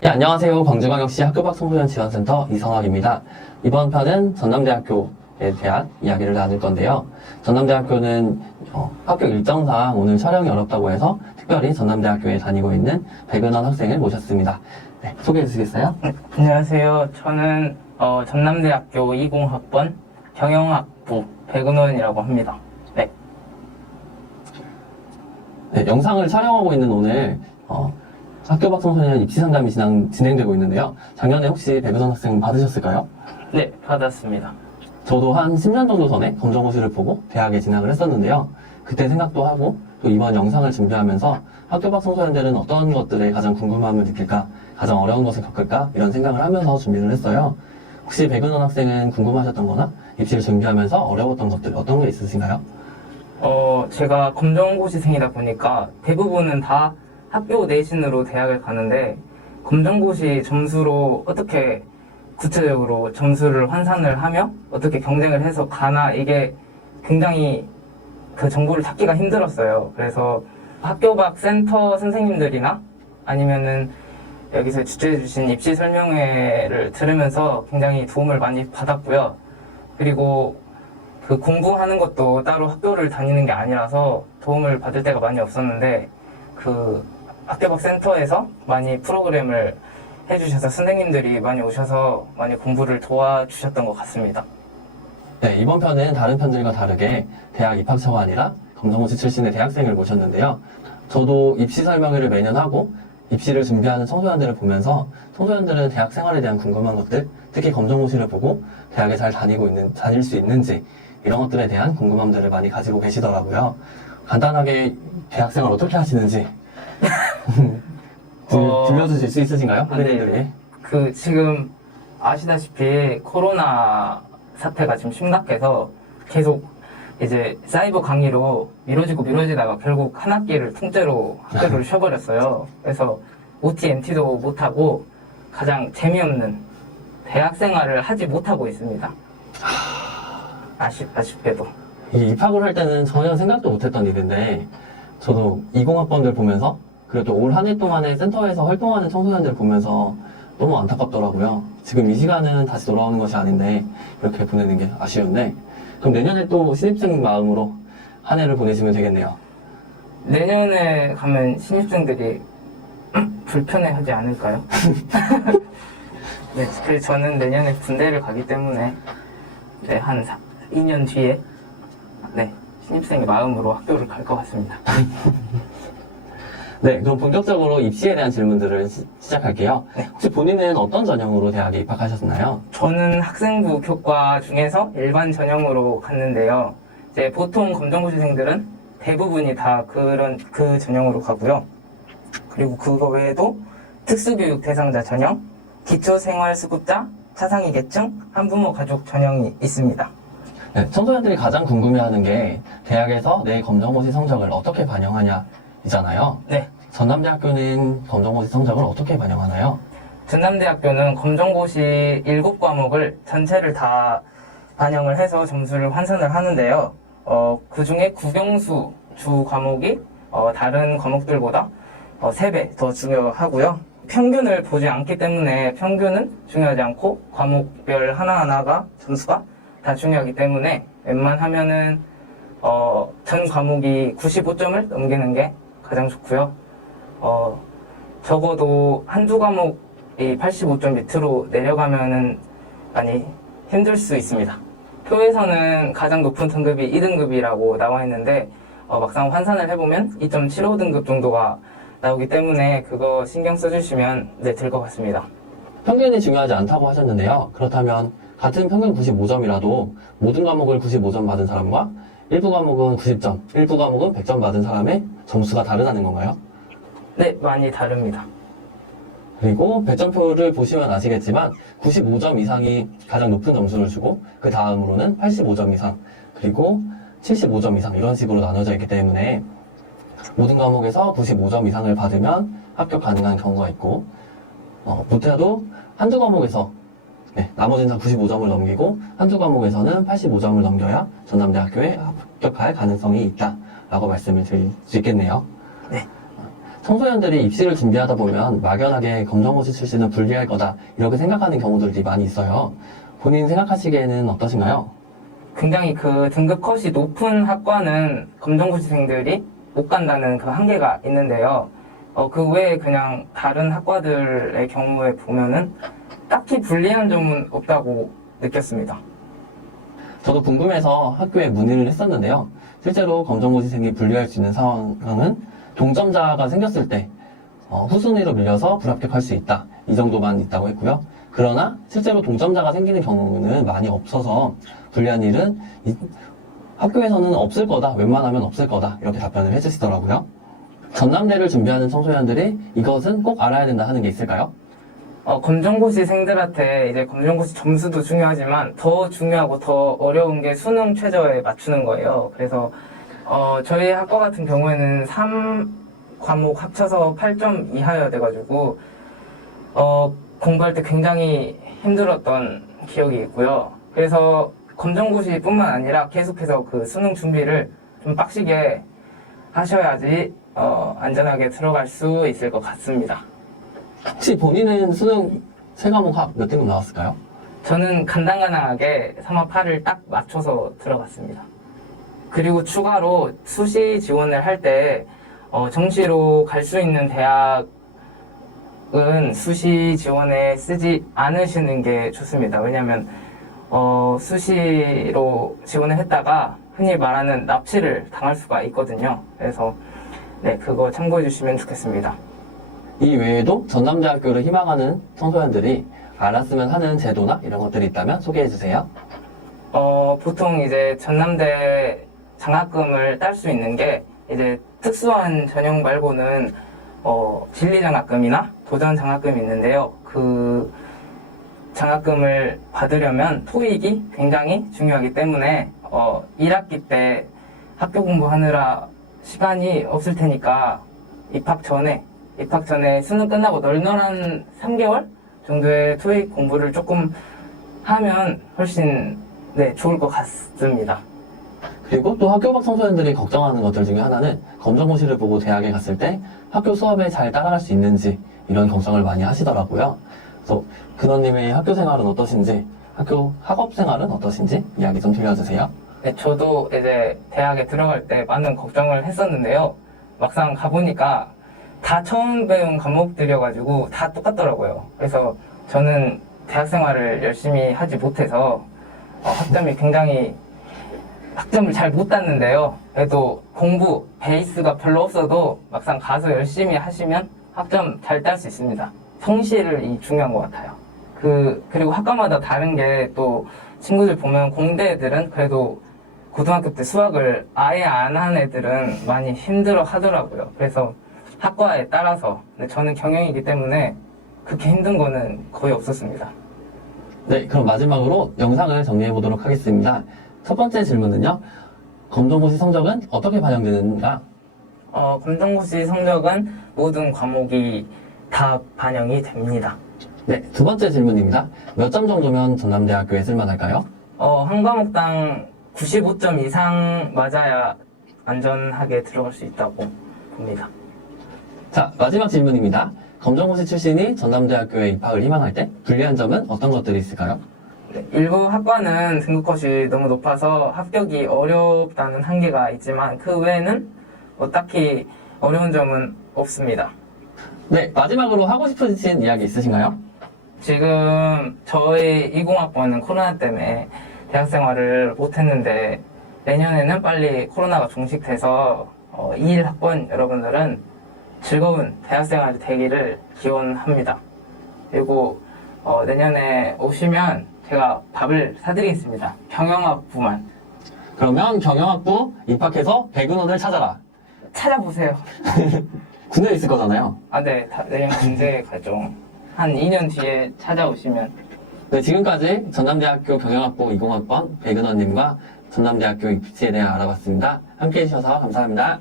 네, 안녕하세요. 광주광역시 학교밖 청소년 지원센터 이성학입니다. 이번 편은 전남대학교에 대한 이야기를 나눌 건데요. 전남대학교는 학교 일정상 오늘 촬영이 어렵다고 해서 특별히 전남대학교에 다니고 있는 백은원 학생을 모셨습니다. 네, 소개해 주시겠어요? 안녕하세요. 저는 전남대학교 20학번 경영학부 백은원이라고 합니다. 네. 네, 영상을 촬영하고 있는 오늘 학교 밖 청소년 입시 상담이 진행되고 있는데요. 작년에 혹시 백은원 학생 받으셨을까요? 네, 받았습니다. 저도 한 10년 정도 전에 검정고시를 보고 대학에 진학을 했었는데요. 그때 생각도 하고 또 이번 영상을 준비하면서 학교 밖 청소년들은 어떤 것들에 가장 궁금함을 느낄까, 가장 어려운 것을 겪을까 이런 생각을 하면서 준비를 했어요. 혹시 백은원 학생은 궁금하셨던 거나 입시를 준비하면서 어려웠던 것들 어떤 게 있으신가요? 제가 검정고시생이다 보니까 대부분은 다 학교 내신으로 대학을 가는데 검정고시 점수로 어떻게 구체적으로 점수를 환산을 하며 어떻게 경쟁을 해서 가나 이게 굉장히 그 정보를 찾기가 힘들었어요. 그래서 학교 밖 센터 선생님들이나 아니면은 여기서 주최해 주신 입시 설명회를 들으면서 굉장히 도움을 많이 받았고요. 그리고 그 공부하는 것도 따로 학교를 다니는 게 아니라서 도움을 받을 때가 많이 없었는데 그 학교 밖 센터에서 많이 프로그램을 해주셔서 선생님들이 많이 오셔서 많이 공부를 도와주셨던 것 같습니다. 네, 이번 편은 다른 편들과 다르게 대학 입학처가 아니라 검정고시 출신의 대학생을 모셨는데요. 저도 입시 설명회를 매년 하고 입시를 준비하는 청소년들을 보면서 청소년들은 대학 생활에 대한 궁금한 것들, 특히 검정고시를 보고 대학에 잘 다닐 수 있는지 이런 것들에 대한 궁금함들을 많이 가지고 계시더라고요. 간단하게 대학 생활 어떻게 하시는지 들려주실 수 있으신가요? 학생들에게? 그 지금 아시다시피 코로나 사태가 지금 심각해서 계속 이제 사이버 강의로 미뤄지다가 결국 한 학기를 통째로 학교를 쉬어버렸어요. 그래서 OT, MT도 못하고 가장 재미없는 대학 생활을 하지 못하고 있습니다. 아쉽게도. 입학을 할 때는 전혀 생각도 못했던 일인데 저도 20학번들 보면서 그래도 올 한 해 동안에 센터에서 활동하는 청소년들 보면서 너무 안타깝더라고요. 지금 이 시간은 다시 돌아오는 것이 아닌데 이렇게 보내는 게 아쉬운데 그럼 내년에 또 신입생 마음으로 한 해를 보내시면 되겠네요. 내년에 가면 신입생들이 불편해하지 않을까요? 네, 그래서 저는 내년에 군대를 가기 때문에 네, 한 2년 뒤에 네, 신입생의 마음으로 학교를 갈 것 같습니다. 네, 그럼 본격적으로 입시에 대한 질문들을 시작할게요. 네. 혹시 본인은 어떤 전형으로 대학에 입학하셨나요? 저는 학생부 교과 중에서 일반 전형으로 갔는데요. 이제 보통 검정고시생들은 대부분이 다 그 전형으로 가고요. 그리고 그거 외에도 특수교육 대상자 전형, 기초생활수급자, 차상위 계층, 한부모 가족 전형이 있습니다. 네, 청소년들이 가장 궁금해하는 게 대학에서 내 검정고시 성적을 어떻게 반영하냐 이잖아요. 네. 전남대학교는 검정고시 성적을 어떻게 반영하나요? 전남대학교는 검정고시 7과목을 전체를 다 반영을 해서 점수를 환산을 하는데요. 그 중에 국영수 주 과목이 다른 과목들보다 3배 더 중요하고요. 평균을 보지 않기 때문에 평균은 중요하지 않고 과목별 하나하나가 점수가 다 중요하기 때문에 웬만하면은 전 과목이 95점을 넘기는 게 가장 좋고요. 적어도 한두 과목이 85점 밑으로 내려가면은 많이 힘들 수 있습니다. 표에서는 가장 높은 등급이 2등급이라고 나와 있는데 막상 환산을 해보면 2.75등급 정도가 나오기 때문에 그거 신경 써주시면 네, 될 것 같습니다. 평균이 중요하지 않다고 하셨는데요. 그렇다면 같은 평균 95점이라도 모든 과목을 95점 받은 사람과 일부 과목은 90점, 일부 과목은 100점 받은 사람의 점수가 다르다는 건가요? 네, 많이 다릅니다. 그리고 배점표를 보시면 아시겠지만 95점 이상이 가장 높은 점수를 주고 그 다음으로는 85점 이상 그리고 75점 이상 이런 식으로 나눠져 있기 때문에 모든 과목에서 95점 이상을 받으면 합격 가능한 경우가 있고 못해도 한두 과목에서 나머지는 다 95점을 넘기고 한두 과목에서는 85점을 넘겨야 전남대학교에 합격할 가능성이 있다라고 말씀을 드릴 수 있겠네요. 네. 청소년들이 입시를 준비하다 보면 막연하게 검정고시 출신은 불리할 거다 이렇게 생각하는 경우들이 많이 있어요. 본인 생각하시기에는 어떠신가요? 굉장히 그 등급 컷이 높은 학과는 검정고시생들이 못 간다는 그 한계가 있는데요. 그 외에 그냥 다른 학과들의 경우에 보면은 딱히 불리한 점은 없다고 느꼈습니다. 저도 궁금해서 학교에 문의를 했었는데요. 실제로 검정고시생이 불리할 수 있는 상황은 동점자가 생겼을 때 후순위로 밀려서 불합격할 수 있다. 이 정도만 있다고 했고요. 그러나 실제로 동점자가 생기는 경우는 많이 없어서 불리한 일은 학교에서는 없을 거다. 웬만하면 없을 거다. 이렇게 답변을 해주시더라고요. 전남대를 준비하는 청소년들이 이것은 꼭 알아야 된다 하는 게 있을까요? 검정고시생들한테 이제 검정고시 점수도 중요하지만 더 중요하고 더 어려운 게 수능 최저에 맞추는 거예요. 그래서 저희 학과 같은 경우에는 3과목 합쳐서 8점 이하여야 돼가지고 공부할 때 굉장히 힘들었던 기억이 있고요. 그래서 검정고시뿐만 아니라 계속해서 그 수능 준비를 좀 빡시게 하셔야지 안전하게 들어갈 수 있을 것 같습니다. 혹시 본인은 수능 3과목 합 몇 등급 나왔을까요? 저는 간당간당하게 3화 8을 딱 맞춰서 들어갔습니다. 그리고 추가로 수시 지원을 할 때 정시로 갈 수 있는 대학은 수시 지원에 쓰지 않으시는 게 좋습니다. 왜냐하면 수시로 지원을 했다가 흔히 말하는 납치를 당할 수가 있거든요. 그래서 네, 그거 참고해 주시면 좋겠습니다. 이 외에도 전남대학교를 희망하는 청소년들이 알았으면 하는 제도나 이런 것들이 있다면 소개해 주세요. 보통 이제 전남대 장학금을 딸 수 있는 게 이제 특수한 전형 말고는 진리 장학금이나 도전 장학금이 있는데요. 그 장학금을 받으려면 토익이 굉장히 중요하기 때문에 1학기 때 학교 공부하느라 시간이 없을 테니까 입학 전에 수능 끝나고 널널한 3개월 정도의 토익 공부를 조금 하면 훨씬 좋을 것 같습니다. 그리고 또 학교 밖 청소년들이 걱정하는 것들 중에 하나는 검정고시를 보고 대학에 갔을 때 학교 수업에 잘 따라갈 수 있는지 이런 걱정을 많이 하시더라고요. 그래서 근원님의 학교 생활은 어떠신지, 학업 생활은 어떠신지 이야기 좀 들려주세요. 네, 저도 이제 대학에 들어갈 때 많은 걱정을 했었는데요. 막상 가보니까 다 처음 배운 과목들이어가지고 다 똑같더라고요. 그래서 저는 대학 생활을 열심히 하지 못해서 학점을 잘 못 땄는데요. 그래도 공부 베이스가 별로 없어도 막상 가서 열심히 하시면 학점 잘 딸 수 있습니다. 성실이 중요한 것 같아요. 그리고 학과마다 다른 게 또 친구들 보면 공대 애들은 그래도 고등학교 때 수학을 아예 안 한 애들은 많이 힘들어 하더라고요. 그래서 학과에 따라서 근데 저는 경영이기 때문에 그렇게 힘든 거는 거의 없었습니다. 네, 그럼 마지막으로 영상을 정리해 보도록 하겠습니다. 첫 번째 질문은요. 검정고시 성적은 어떻게 반영되는가? 검정고시 성적은 모든 과목이 다 반영이 됩니다. 네, 두 번째 질문입니다. 몇 점 정도면 전남대학교에 쓸만할까요? 한 과목당 95점 이상 맞아야 안전하게 들어갈 수 있다고 봅니다. 자, 마지막 질문입니다. 검정고시 출신이 전남대학교에 입학을 희망할 때 불리한 점은 어떤 것들이 있을까요? 네, 일부 학과는 등급컷이 너무 높아서 합격이 어렵다는 한계가 있지만 그 외에는 딱히 어려운 점은 없습니다. 네, 마지막으로 하고 싶으신 이야기 있으신가요? 지금 저희 20학번은 코로나 때문에 대학생활을 못했는데 내년에는 빨리 코로나가 종식돼서 21학번 여러분들은 즐거운 대학생활이 되기를 기원합니다. 그리고 내년에 오시면 제가 밥을 사드리겠습니다. 경영학부만. 그러면 경영학부 입학해서 백은원을 찾아라. 찾아보세요. 군대에 있을 거잖아요. 네. 내년 군대 가죠. 한 2년 뒤에 찾아오시면. 네, 지금까지 전남대학교 경영학부 20학번 백은원님과 전남대학교 입시에 대해 알아봤습니다. 함께 해주셔서 감사합니다.